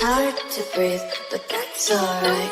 hard to breathe, but that's alright.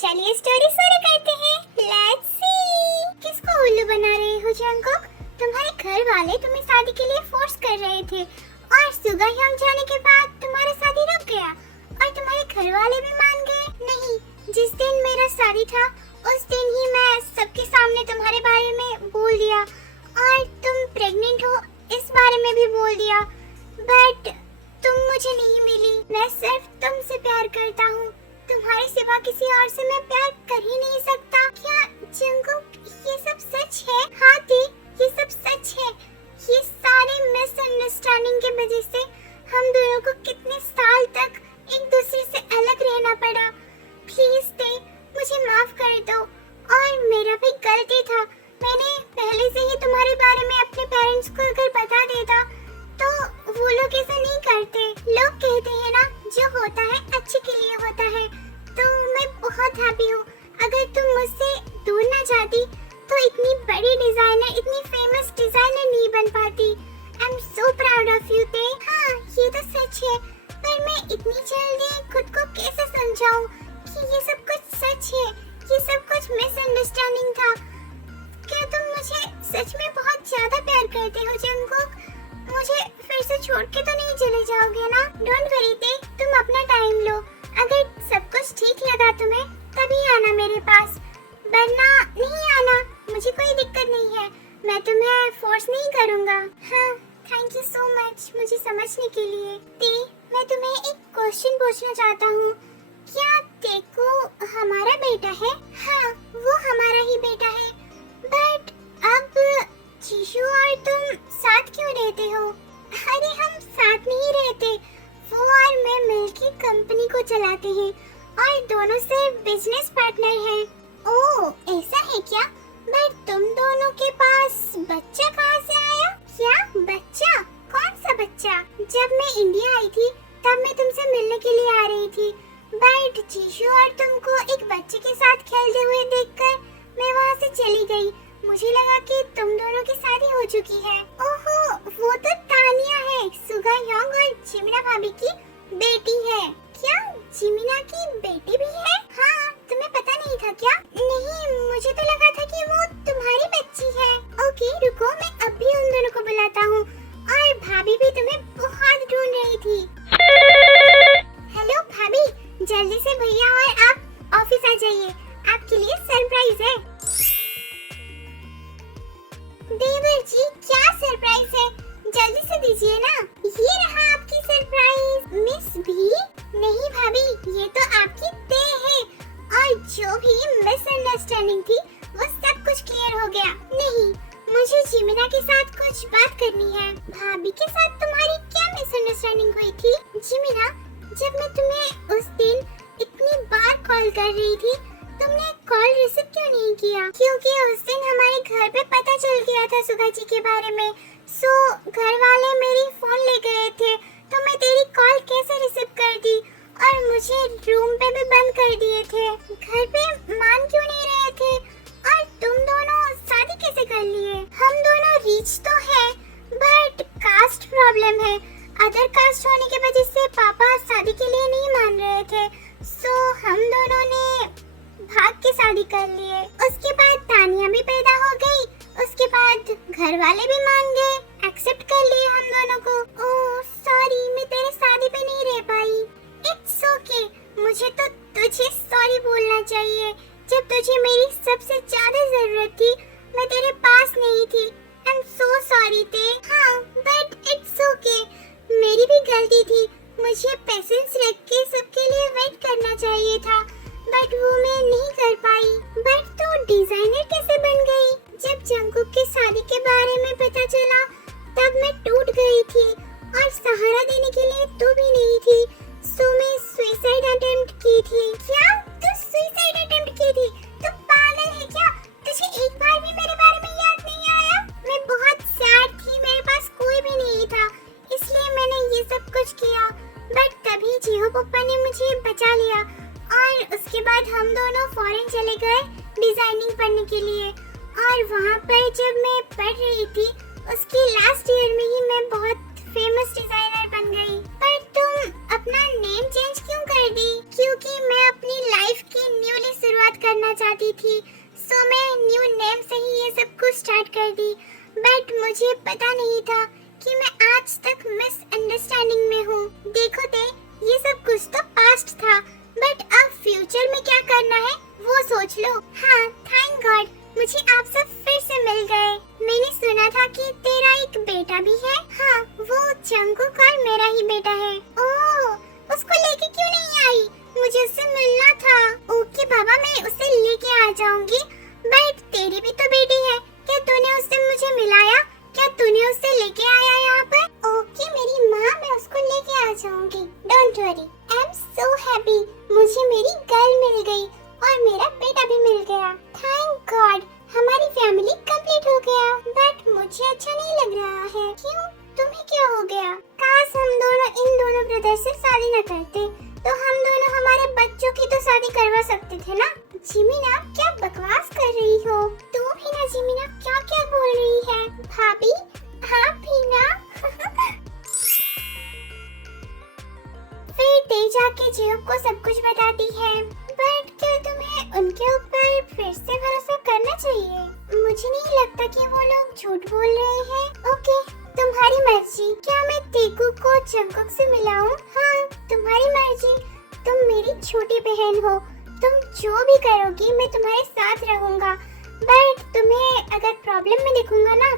चलिए story शुरू करते हैं। Let's see. किसको उल्लू बना रहे हो जंगकुक? तुम्हारे घर वाले तुम्हें शादी के लिए फोर्स कर रहे थे और सुगाह्योंग जाने के बाद तुम्हारा शादी रुक गया और तुम्हारे घर वाले भी मान गए। नहीं, जिस दिन मेरा शादी था उस दिन ही मैं सबके सामने तुम्हारे बारे में बोल दिया और तुम प्रेग्नेंट हो इस बारे में भी बोल दिया, बट तुम मुझे नहीं मिली। मैं सिर्फ तुमसे प्यार करता हूँ, तुम्हारे सिवा किसी और से मैं प्यार कर ही नहीं सकता। क्या जंगकुक ये सब सच है? हाँ दी, ये सब सच है। ये सारे मिसअंडरस्टैंडिंग की वजह से हम दोनों को कितने साल तक एक दूसरे से अलग रहना पड़ा। प्लीज दे, मुझे माफ कर दो। और मेरा भी गलती था, मैंने पहले से ही तुम्हारे बारे में अपने पेरेंट्स को अगर बता देता तो वो लोग ऐसा नहीं करते। लोग कहते हैं ना, जो होता है अच्छे के लिए होता है। तो मैं बहुत हैप्पी हूँ। अगर तुम मुझसे दूर ना जाती तो इतनी बड़ी डिजाइनर, इतनी फेमस डिजाइनर नहीं बन पाती। I am so proud of you ते। हाँ, ये तो सच है, पर मैं इतनी जल्दी खुद को कैसे समझाऊं कि ये सब कुछ सच है, ये सब कुछ मिसअंडरस्टैंडिंग था। क्या तुम मुझे सच में बहुत ज्यादा प्यार करते हो जंगकुक? मुझे फिर से छोड़ के तो नहीं चले जाओगे ना? डोंट वरी ते, तुम अपना टाइम लो। अगर सब कुछ ठीक लगा तुम्हें तभी आना मेरे पास, वरना नहीं आना, मुझे कोई दिक्कत नहीं है। मैं तुम्हें फोर्स नहीं करूँगा। हाँ, थैंक यू सो मच मुझे समझने के लिए। ते, मैं तुम्हें एक क्वेश्चन पूछना चाहता हूँ। क्या तेको हमारा बेटा है? हाँ, वो हमारा ही बेटा है, बट अब जीशु और तुम साथ क्यों रहते हो? अरे हम साथ नहीं रहते, वो और मैं मिलकर कंपनी को चलाते हैं और दोनों से बिजनेस पार्टनर हैं। ओह, ऐसा है क्या? बट तुम दोनों के पास बच्चा कहाँ से आया? क्या बच्चा? कौन सा बच्चा? जब मैं इंडिया आई थी तब मैं तुमसे मिलने के लिए आ रही थी, बट जीशु और तुमको एक बच्चे के साथ खेलते हुए देखकर मैं वहाँ से चली गई। मुझे लगा कि तुम दोनों की शादी हो चुकी है। ओहो, वो तो तानिया है, सुगाह्योंग और जिमिना भाभी की बेटी है। क्या जिमिना की बेटी भी है? हाँ, तुम्हें पता नहीं था क्या? नहीं, मुझे तो लगा था कि वो तुम्हारी बच्ची है। ओके, रुको, मैं अब भी उन दोनों को बुलाता हूँ। और भाभी भी तुम्हें बहुत ढूंढ रही थी। हेलो भाभी, जल्दी से भैया और आप ऑफिस आ जाइए, आपके लिए सरप्राइज है। देवर जी, क्या सरप्राइज है? जल्दी से दीजिए ना। ये रहा आपकी सरप्राइज। मिस भी? नहीं भाभी, ये तो आपकी ते है और जो भी मिसअंडरस्टैंडिंग थी वो सब कुछ क्लियर हो गया। नहीं, मुझे जिमिना के साथ कुछ बात करनी है। भाभी के साथ तुम्हारी क्या मिसअंडरस्टैंडिंग हुई थी? जिमिना, जब मैं तुम्हें उस दिन इतनी बार कॉल कर रही थी, तुमने कॉल रिसीव क्यों नहीं किया? क्योंकि उस दिन हमारे घर पे पता चल गया था सुगा जी के बारे में, सो घर वाले मेरी फोन ले गए थे, तो मैं तेरी कॉल कैसे रिसीव कर दी? और मुझे रूम पे भी बंद कर दिए थे। घर पे मान क्यों नहीं रहे थे? और तुम दोनों शादी कैसे कर लिए? हम दोनों रिच तो है, बट कास्ट प्रॉब्लम है। अदर कास्ट होने की वजह से पापा शादी के लिए नहीं मान रहे थे, सो हम दोनों ने भाग के शादी कर लिए। उसके बाद तानिया भी पैदा हो गई, उसके बाद घर वाले भी मान गए, एक्सेप्ट कर लिए हम दोनों को। ओह सॉरी, मैं तेरे शादी पे नहीं रह पाई। इट्स ओके, मुझे तो तुझे सॉरी बोलना चाहिए। जब तुझे मेरी सबसे ज्यादा जरूरत थी, मैं तेरे पास नहीं थी। आई एम सो सॉरी ते। हाँ, बट इट्स ओके, मेरी भी गलती थी। मुझे पेशेंस रख के सबके लिए वेट करना चाहिए था, बट वो मैं नहीं कर पाई। बट तू तब मैं टूट गई थी और सहारा देने के लिए तू भी नहीं थी, सो मैं सुसाइड अटेम्प्ट की थी। क्या तू सुसाइड अटेम्प्ट की थी? तू पागल है क्या? तुझे एक बार भी मेरे बारे में याद नहीं आया? मैं बहुत सैड थी, मेरे पास कोई भी नहीं था, इसलिए मैंने ये सब कुछ किया। बट तभी जियो पप्पा ने मुझे बचा लिया और उसके बाद हम दोनों फॉरेन चले गए डिजाइनिंग पढ़ने के लिए। और वहाँ पर जब मैं पढ़ रही थी, उसकी लास्ट ईयर में ही मैं बहुत फेमस डिजाइनर बन गई। पर तुम अपना नेम चेंज क्यों कर दी? क्योंकि मैं अपनी लाइफ की न्यूली शुरुआत करना चाहती थी, सो मैं न्यू नेम से ही ये सब कुछ स्टार्ट कर दी। बट मुझे पता नहीं था कि मैं आज तक मिसअंडरस्टैंडिंग में हूँ। देखो ते, ये सब कुछ तो पास्ट था, बट अब फ्यूचर में क्या करना है वो सोच लो। हाँ, थैंक गॉड मुझे आप सब फिर से मिल गए। मैंने सुना था कि तेरा एक बेटा भी है। हाँ, वो जंगकुक और मेरा ही बेटा है। ओह, उसको लेके क्यों नहीं आई? मुझे उससे मिलना था। ओके बाबा, मैं उसे लेके आ जाऊंगी। बट तेरी भी तो बेटी है, क्या तूने उससे मुझे मिलाया? क्या तूने उससे लेके आया यहाँ पर? ओके मेरी माँ, मैं उसको लेके आ जाऊंगी, don't worry. I am so happy, मुझे मेरी गर्ल मिल गई और मेरा बेटा भी मिल गया। थैंक गॉड, हमारी फैमिली कंप्लीट हो गया। बट मुझे अच्छा नहीं लग रहा है। क्यों, तुम्हें क्या हो गया? काश हम दोनों इन दोनों ब्रदर से शादी न करते, तो हम दोनों हमारे बच्चों की तो शादी करवा सकते थे ना। जिमीना, क्या बकवास कर रही हो? तू भी ना जिमीना, क्या क्या बोल रही है? भाभी, आप भी ना। फिर तेजा के जियोब को सब कुछ बताती है। बट क्या तुम्हें उनके ऊपर फिर से भरोसा करना चाहिए? मुझे नहीं लगता कि वो लोग झूठ बोल रहे हैं। ओके, तुम्हारी मर्जी। क्या मैं तेकू को जंगकुक से मिलाऊं? हाँ, तुम्हारी मर्जी। तुम मेरी छोटी बहन हो, तुम जो भी करोगी मैं तुम्हारे साथ रहूंगा। बट तुम्हें अगर प्रॉब्लम में देखूंगा ना,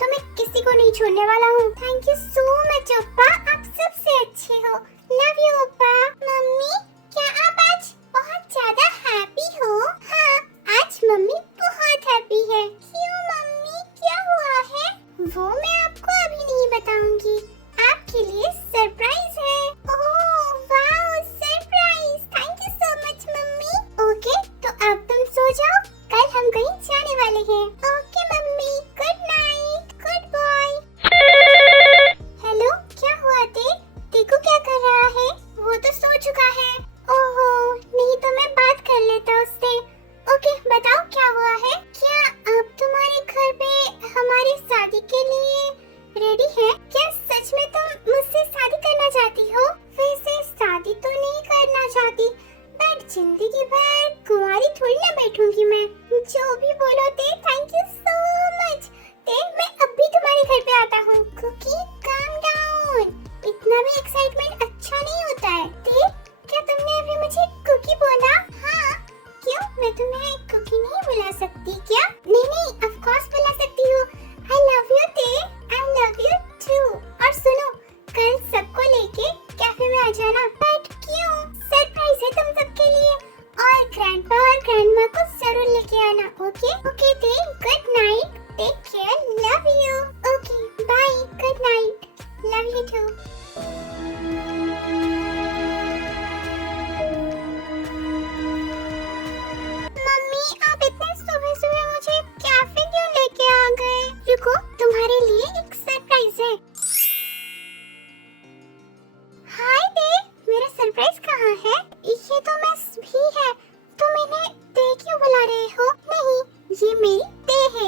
तो मैं किसी को नहीं छोड़ने वाला हूँ। थैंक यू सो मच ओप्पा, आप सबसे अच्छे हो। Love you ओप्पा। मम्मी, क्या आप आज बहुत ज्यादा हैप्पी हो? हाँ, आज मम्मी बहुत हैप्पी है। क्यों मम्मी, क्या हुआ है? वो मैं आपको अभी नहीं बताऊंगी, आपके लिए सरप्राइज है। Oh wow, surprise, thank you so much mummy. Okay, तो अब तुम सो जाओ, कल हम कहीं जाने वाले हैं। Okay mummy, good night, good boy. Hello, क्या हुआ तेकू क्या कर रहा है? वो तो सो चुका है। ओहो, नहीं तो मैं बात कर लेता उससे। ओके, बताओ क्या हुआ है? क्या अब तुम्हारे घर पे हमारी शादी के लिए रेडी है? क्या सच में तुम मुझसे शादी करना चाहती हो? वैसे शादी तो नहीं करना चाहती, बट जिंदगी भर कुंवारी थोड़ी ना बैठूंगी मैं। जो भी बोलो ते, थैंक यू सो मच। ते, मैं अभी तुम्हारे घर पे आता हूँ। कुकी, काम डाउन, इतना भी एक्साइटमेंट अच्छा नहीं होता है। ते, क्या तुमने अभी मुझे कुकी बोला? हाँ, क्यों, मैं तुम्हें कुकी नहीं बुला सकती क्या? नहीं, ऑफ कोर्स बुला सकती हूँ। आई लव यू ते, आई लव यू टू। और सुनो, कल सबको लेके कैफे में आ जाना। बट क्यों? सरप्राइज है तुम सबके लिए, और ग्रैंडपा और ग्रैंडमा को जरूर लेके आना। ओके ओके ते, good night, take care, love you. Okay bye, good night, love you too. Mummy, आप इतने सुबह सुबह मुझे कैफे क्यों लेके आ गए? रुको, तुम्हारे लिए एक सरप्राइज है। हाय दे, मेरा सरप्राइज कहाँ है? ये तो मिस भी है, तुम इन्हें दे क्यों बुला रहे हो? नहीं, ये मेरी दे है।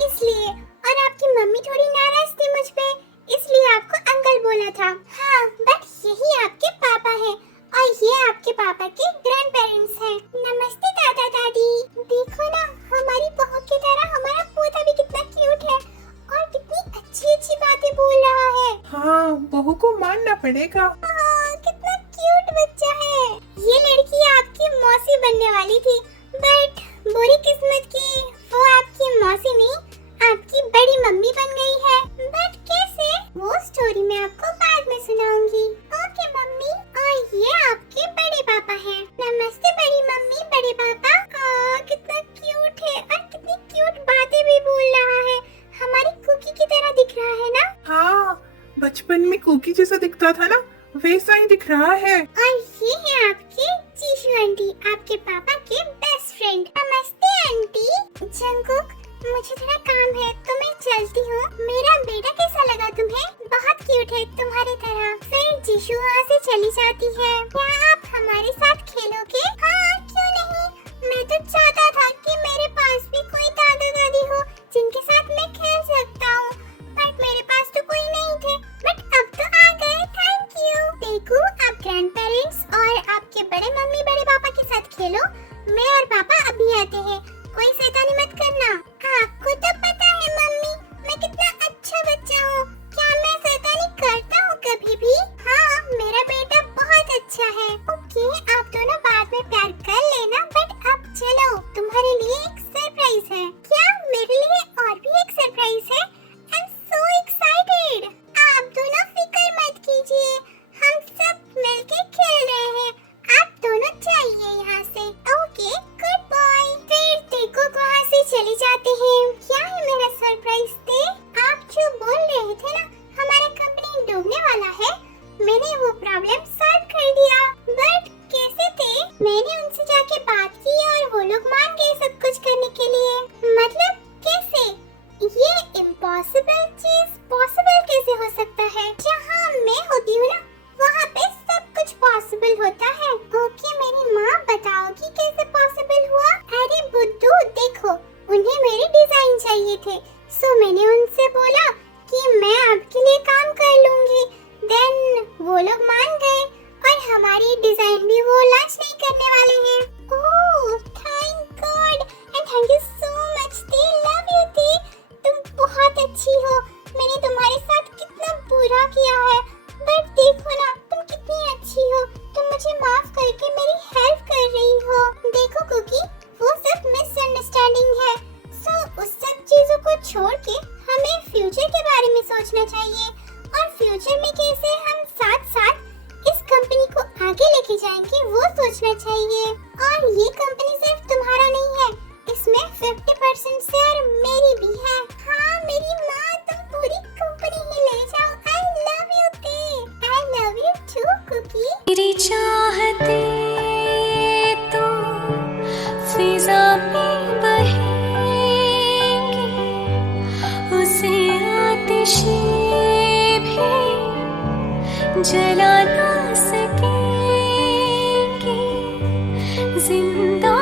इसलिए। और आपकी मम्मी थोड़ी नाराज थी मुझ पे, इसलिए आपको अंकल बोला था। हाँ, बट यही आपके पापा हैं और ये आपके पापा के ग्रैंड पेरेंट्स हैं। नमस्ते दादा दादी। देखो ना, हमारी बहू की तरह हमारा पोता भी कितना क्यूट है और कितनी अच्छी अच्छी बातें बोल रहा है। हाँ, बहू को मानना पड़ेगा। कितना क्यूट बच्चा है। ये लड़की आपकी मौसी बनने वाली थी, बट बुरी किस्मत की वो आपकी मौसी नहीं, आपकी बड़ी मम्मी बन गई है। बट कैसे, वो स्टोरी मैं आपको बाद में सुनाऊंगी। Okay mummy. और ये आपके बड़े पापा हैं। नमस्ते बड़ी मम्मी, बड़े पापा। कितना क्यूट है और कितनी क्यूट बातें भी बोल रहा है। हमारी कुकी की तरह दिख रहा है ना? हाँ, बचपन में कुकी जैसा दिखता था ना, वैसा ही दिख रहा है। और ये है आपके जीशू आंटी, आपके पापा के बेस्ट फ्रेंड। नमस्ते आंटी। जंगकुक, मुझे थोड़ा काम है तो मैं चलती हूँ। मेरा बेटा कैसा लगा तुम्हें? बहुत क्यूट है तुम्हारी तरह। फिर जीशू वहाँ से चली जाती है। क्या आप हमारे साथ खेलोगे? हाँ, क्यों नहीं। मैं तो चाहता था कि मेरे पास भी कोई दादा दादी हो जिनके साथ मैं खेल सकता हूँ, बट मेरे पास तो कोई नहीं थे। बट अब तो आ गए, थैंक यू। देखो, आप ग्रैंड पेरेंट्स और आपके बड़े मम्मी बड़े पापा के साथ खेलो। मैं और पापा अभी आते हैं, कोई शैतानी मत करना। आपको तो पता है मम्मी, मैं कितना अच्छा बच्चा हूँ। क्या मैं शैतानी करता हूँ कभी भी? हाँ, मेरा बेटा बहुत अच्छा है। ओके, आप दोनों बाद में प्यार कर लेना, बट अब चलो, तुम्हारे लिए एक सरप्राइज है। क्या मेरे लिए और भी एक सरप्राइज है? I am so excited. आप दोनों फिक्र मत कीजिए, हम सब मिलके खेल रहे हैं। आप दोनों जाइए यहाँ से। Okay, goodbye. फिर देखो वहाँ से चले जाते हैं। क्या है मेरा सरप्राइज थे? आप जो बोल रहे थे ना, हमारा कंपनी डूबने वाला है, मैंने वो प्रॉब्लम सॉल्व कर दिया। बट कैसे थे? मैंने उनसे जाके बात की और वो लोग मान गए सब कुछ करने के लिए। मतलब कैसे? ये इम्पॉसिबल चीज पॉसिबल कैसे हो सकता है? जहाँ मैं होती हूँ ना, वहाँ पे सब कुछ पॉसिबल होता है। ओके मेरी माँ, बताओगी कैसे पॉसिबल हुआ? अरे बुद्धू, देखो, उन्हें मेरे डिजाइन चाहिए थे, सो मैंने उनसे बोला कि मैं आपके लिए काम कर लूंगी। देन वो लोग मान गए और हमारी डिजाइन भी वो लॉन्च नहीं करने वाले हैं। Oh thank God and thank you so much दी, लव यू दी, तुम बहुत अच्छी हो। मैंने तुम्हारे साथ कितना बुरा किया है, बट देखो ना, तुम कितनी अच्छी हो। तुम मुझे माफ करके मेरी हेल्प कर रही हो। देखो कुकी, वो सब मिसअंडरस्टैंडिंग है, सो उस सब चीजों को छोड़ के हमें फ्यूचर के बारे में सोचना चाहिए और फ्यूचर में कैसे हम साथ साथ इस कंपनी को आगे लेके जाएंगे वो सोचना चाहिए। और ये कंपनी सिर्फ तुम्हारा नहीं है, इसमें 50% शेयर मेरी भी है। हाँ मेरी माँ, तुम पूरी कंपनी ही ले जाओ। आई लव यू दी, I love you too Kookie. मेरी चाहते तो फिजा में बहेंगी, उसे आतिशे भी जला ना सकेंगी, जिंदा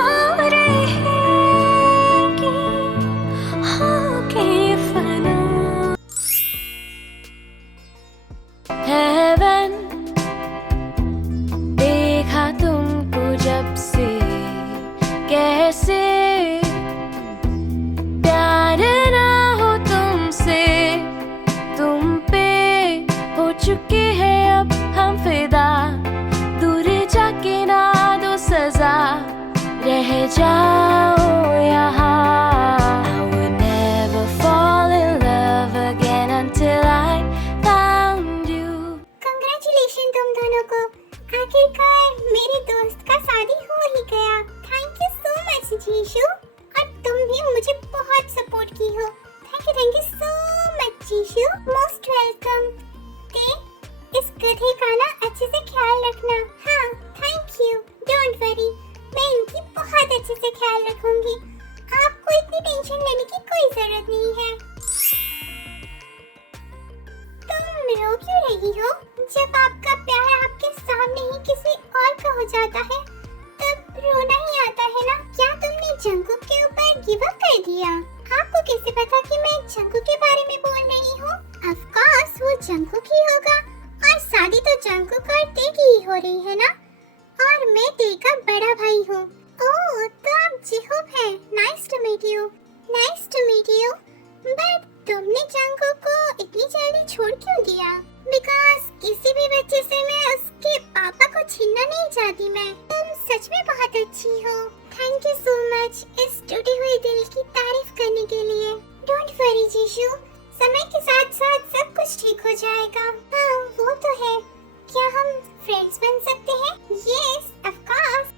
रहेंगी होके फना। Heaven, देखा तुमको जब से कैसे प्यार ना हो तुमसे, तुम पे हो चुके हैं अब हम फिदा, दूर जाके ना दो सजा, रह जाओ यहाँ। I would never fall in love again until I found you. Congratulation तुम दोनों को, आखिरकार मेरे दोस्त का शादी हो ही गया। Thank you so much Jishu, और तुम भी मुझे बहुत सपोर्ट की हो। Thank you so much Jishu, most welcome. ते इस गधे का ना अच्छे से ख्याल रखना। हाँ थैंक यू, डोंट वरी, मैं इनकी बहुत अच्छे से ख्याल रखूंगी। आपको इतनी टेंशन लेने की कोई जरूरत नहीं है। तुम रो क्यों रही हो? जब आपका प्यार आपके सामने ही किसी और का हो जाता है, तब रोना ही आता है ना। क्या तुमने जंगकुक के ऊपर गिव अप कर दिया? आपको आपको कैसे पता कि मैं जंगकुक के बारे में बोल रही हूँ? ऑफ कोर्स वो जंगकुक ही होगा, और शादी तो जंगकुक और टे की ही हो रही है ना, और मैं टे का बड़ा भाई हूँ। ओह, तो आप जिहोप हैं। Nice to meet you. Nice to meet you. But तुमने जंगकुक को इतनी जल्दी छोड़ क्यों दिया? बिकॉज किसी भी बच्चे से मैं उसके पापा को छीनना नहीं चाहती। मैं तुम सच में बहुत अच्छी हो। थैंक यू सो मच इस टूटे हुए दिल की तारीफ करने के लिए। डोंट वरी जीशु, समय के साथ साथ सब कुछ ठीक हो जाएगा। हाँ वो तो है। क्या हम फ्रेंड्स बन सकते हैं? Yes of course.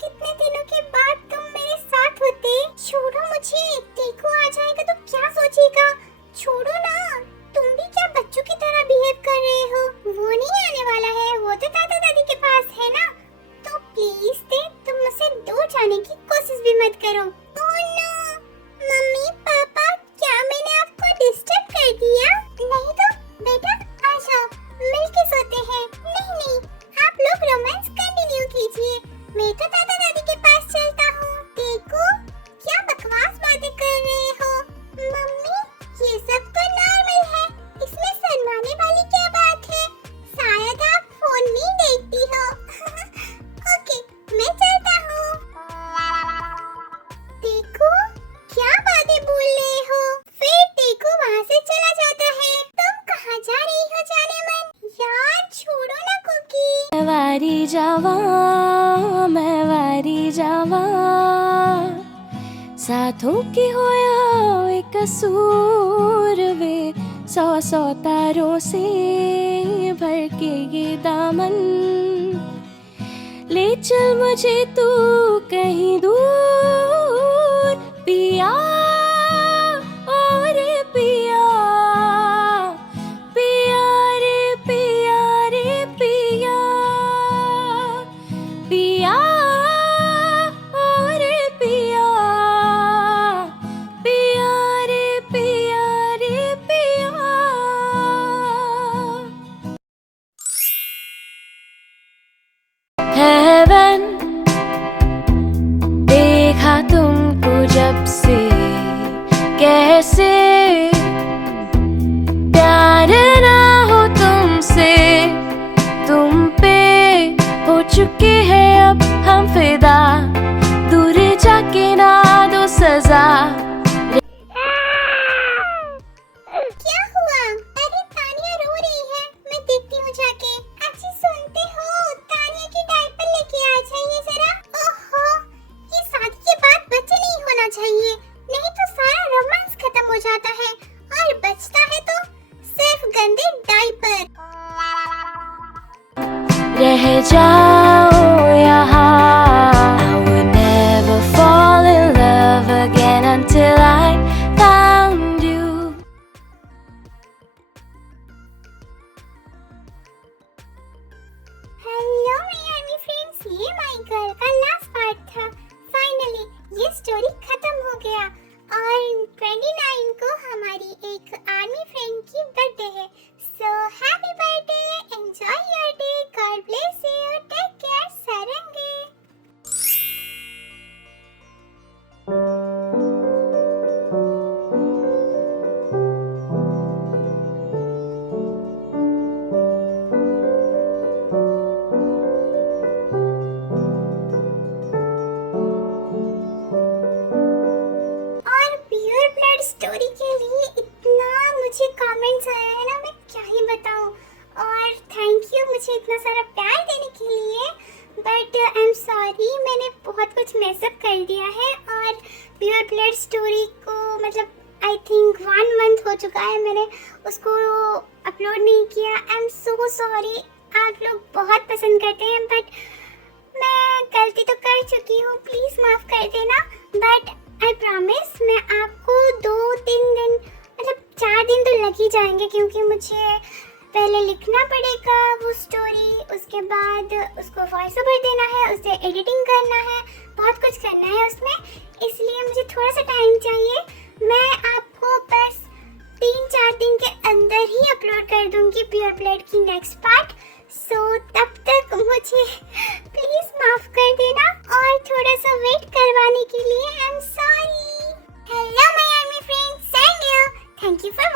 कितने दिनों के बाद तुम मेरे साथ होते। छोड़ो मुझे, टेको आ जाएगा तो क्या सोचेगा? छोड़ो ना, तुम भी क्या बच्चों की तरह बिहेव कर रहे हो? वो नहीं आने वाला है, वो तो दादा दादी के पास है ना। तो प्लीज तुम मुझसे दूर जाने की कोशिश भी मत करो। ओह नो, मम्मी पापा, क्या मैंने आपको डिस्टर्ब कर दिया? नहीं तो बेटा आ जाओ, मिलके सोते हैं। नहीं नहीं, आप लोग रोमांस कंटिन्यू कीजिए, मैं तो दादा दादी के पास चलता हूँ। देखो क्या बकवास बातें कर रहे हो। मम्मी ये सब तो नॉर्मल है, इसमें शर्माने वाली क्या बात है? शायद आप फोन नहीं देखती हो। ओके मैं चलता हूँ। देखो क्या बातें बोल रहे हो। फिर देखो वहाँ से चला जाता है। तुम कहाँ जा रही हो जाने मन? यार छोड़ो ना कुकी। मैं वारी जावा साथों की होया एक कसूर वे, सौ सौ तारों से भर के ये दामन, ले चल मुझे तू कहीं दूर पिया, और पिया पिया रे पिया रे पिया पिया, और पिया पिया रे पिया रे पिया। हेवन देखा तुमको जब से, कैसे प्यार ना हो तुमसे, तुम पे हो चुके हैं अब हम फिदा, दूर जाके ना दो सजा। क्या हुआ? अरे तानिया रो रही है, मैं देखती हूँ जाके। अच्छी सुनते हो, तानिया की डायपर लेके आ जाइए जरा। ओहो, ये शादी के बाद बच्चे नहीं होना चाहिए, नहीं तो सारा रोमांस खत्म हो जाता है, और बचता है तो सिर्फ गंदे डायपर। रह जाओ यहाँ, I would never fall in love again until I found you. Hello मेरे आर्मी फ्रेंड्स, ये माय गर्ल का लास्ट पार्ट था। फाइनली ये स्टोरी खत्म हो गया, और 29 को हमारी एक आर्मी फ्रेंड की बर्थडे है। So happy birthday, enjoy your day, God bless you, take care Sarange. और प्योर ब्लड स्टोरी के लिए इतना मुझे कमेंट्स आया है ना, मैं क्या ही बताऊं। और थैंक यू मुझे इतना सारा प्यार देने के लिए। बट आई एम सॉरी, मैंने बहुत कुछ मेसअप कर दिया है, और प्योर ब्लड स्टोरी को मतलब आई थिंक 1 मंथ हो चुका है मैंने उसको अपलोड नहीं किया। I am so sorry. आप लोग बहुत पसंद करते हैं, बट मैं गलती तो कर चुकी हूँ, प्लीज़ माफ़ कर देना। बट आई प्रॉमिस मैं आपको 2-3 दिन मतलब 4 दिन तो लग ही जाएंगे, क्योंकि मुझे पहले लिखना पड़ेगा वो स्टोरी, उसके बाद उसको वॉइस ओवर देना है, उसे एडिटिंग करना है, बहुत कुछ करना है उसमें, इसलिए मुझे थोड़ा सा टाइम चाहिए। मैं आपको बस 3-4 दिन के अंदर ही अपलोड कर दूंगी प्योर ब्लड की नेक्स्ट पार्ट। सो तब तक मुझे प्लीज़ माफ़ कर देना, और थोड़ा सा वेट करवाने के लिए I am sorry.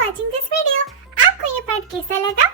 Watching this video. आपको ये पार्ट कैसा लगा